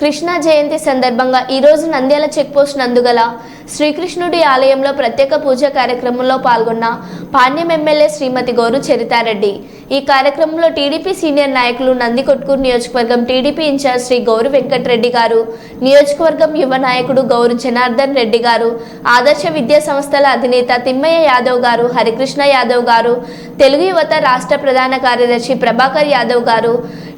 కృష్ణ జయంతి సందర్భంగా ఈ రోజు నంద్యాల చెక్పోస్ట్ నందుగల శ్రీకృష్ణుడి ఆలయంలో ప్రత్యేక పూజ కార్యక్రమంలో పాల్గొన్న పాణ్యం ఎమ్మెల్యే శ్రీమతి గౌరు చరితారెడ్డి. ఈ కార్యక్రమంలో టీడీపీ సీనియర్ నాయకులు నందికొట్కూరు నియోజకవర్గం టీడీపీ ఇన్ఛార్జ్ శ్రీ గౌరు వెంకటరెడ్డి గారు, నియోజకవర్గం యువ నాయకుడు గౌరు జనార్దన్ రెడ్డి గారు, ఆదర్శ విద్యా సంస్థల అధినేత తిమ్మయ్య యాదవ్ గారు, హరికృష్ణ యాదవ్ గారు, తెలుగు యువత రాష్ట్ర ప్రధాన కార్యదర్శి ప్రభాకర్ యాదవ్ గారు,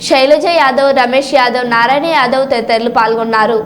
శైలజ యాదవ్, రమేష్ యాదవ్, నారాయణ యాదవ్ తదితరులు పాల్గొన్నారు.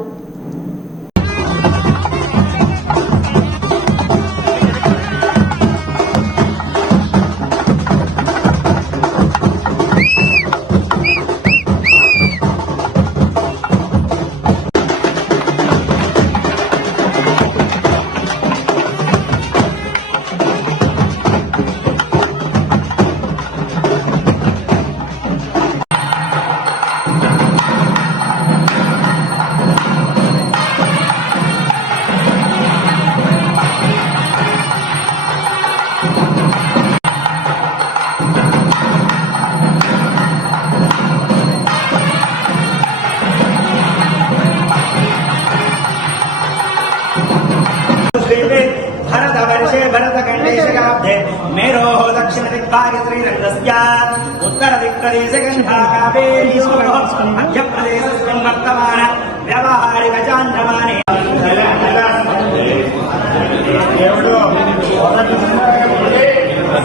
भरतवर्षे भरतखण्डेशकाब्धे मेरोः दक्षिणदिग्भागे श्रीरङ्गस्य उत्तरदिक्प्रदेशगन्धा कावेरीयोः मध्यप्रदेशस्मिन् वर्तमान व्यावहारिकचान्द्रमाने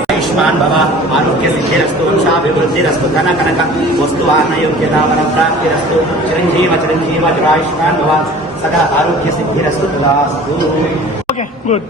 आयुष्मान भव आरोग्य सिद्धिरस्तु वंशाभिवृद्धिरस्तु धन कनक वस्तु आनयोग्यता वर प्राप्तिरस्तु चिरंजीव चिरंजीव आयुष्मान भव सदा आरोग्य सिद्धिरस्तु तदास्तु. Okay, good.